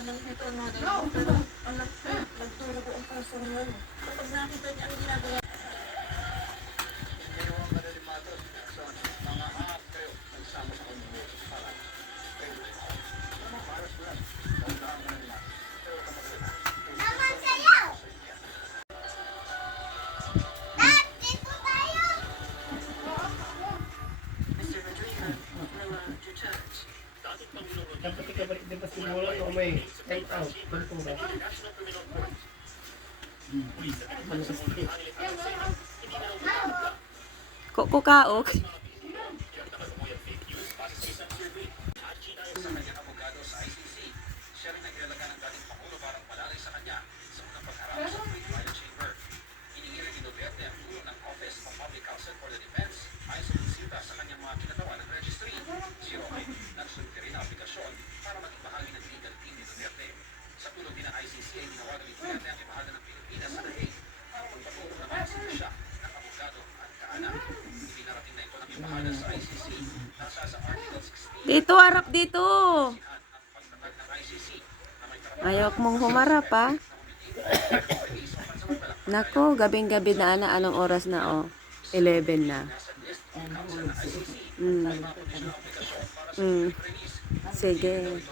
ng ito ang mga ganito. Pero anak ko, nagtulog ang puso niya. Kapag nakita niya ang ginagawa. Mr. Rodrigo, to church. Dapat ikabalik din pa simula o may take out. Ganito ba? Ano sa stick? Kukaok. Dito, harap dito. Ayaw mong humarap, ha? Nako, gabing-gabi na, anong oras na, oh? 11 na. Sige.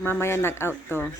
Mamaya nag-out to.